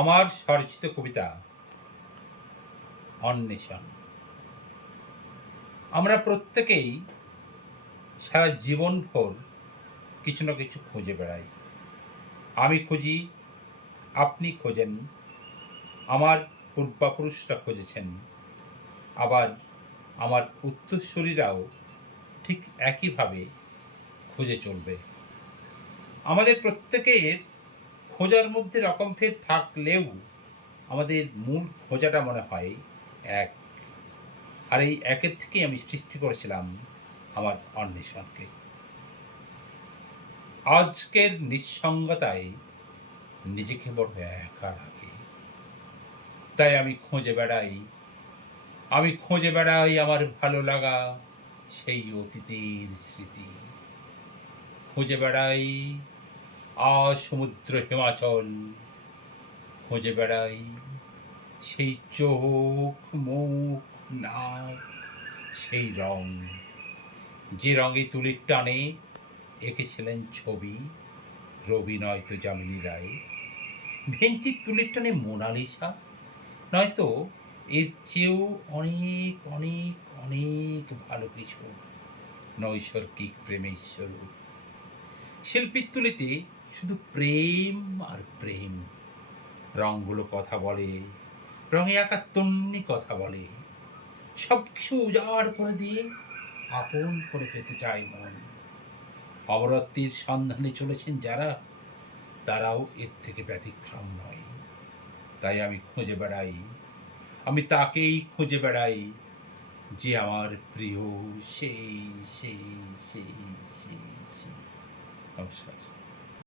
আমার স্বরচিত কবিতা অন্বেষণ। আমরা প্রত্যেকেই সারা জীবনভর কিছু না কিছু খুঁজে বেড়াই। আমি খুঁজি, আপনি খোঁজেন, আমার পূর্বাপুরুষরা খুঁজেছেন, আবার আমার উত্তরসূরিরাও ঠিক একইভাবে খুঁজে চলবে। আমাদের প্রত্যেকের খোঁজার মধ্যে রকমফের থাকলেও আমাদের মূল খোঁজাটা মনে হয় এক। আর এই একের থেকেই আমি সৃষ্টি করেছিলাম আমার অন্বেষণকে। আজকের নিঃসঙ্গতায় নিজেকে বড় একা লাগে, তাই আমি খুঁজে বেড়াই আমার ভালো লাগা সেই অতীতের স্মৃতি। খুঁজে বেড়াই সমুদ্র হিমাচল, খুঁজে বেড়াই সেই চোখ, মুখ, নাক, সেই রং, যে রঙে তুলির টানে এঁকেছিলেন ছবি রবি নয়তো যামিনী রায়। ভেন্টির তুলির টানে মোনালিসা, নয়তো এর চেয়েও অনেক অনেক অনেক ভালো কিছু নৈসর্গিক প্রেমের স্বরূপ। শিল্পীর তুলিতে শুধু প্রেম আর প্রেম। রঙগুলো কথা বলে, রঙে আঁকা তন্নি কথা বলে। সব কিছু উজাড় করে দিয়ে আপন করে পেতে চায় মন। অমরত্বের সন্ধানে চলেছেন যারা, তারাও এর থেকে ব্যতিক্রম নয়। তাই আমি খুঁজে বেড়াই, আমি তাকেই খুঁজে বেড়াই যে আমার প্রিয়, সেই সেই সেই সেই সেই। নমস্কার।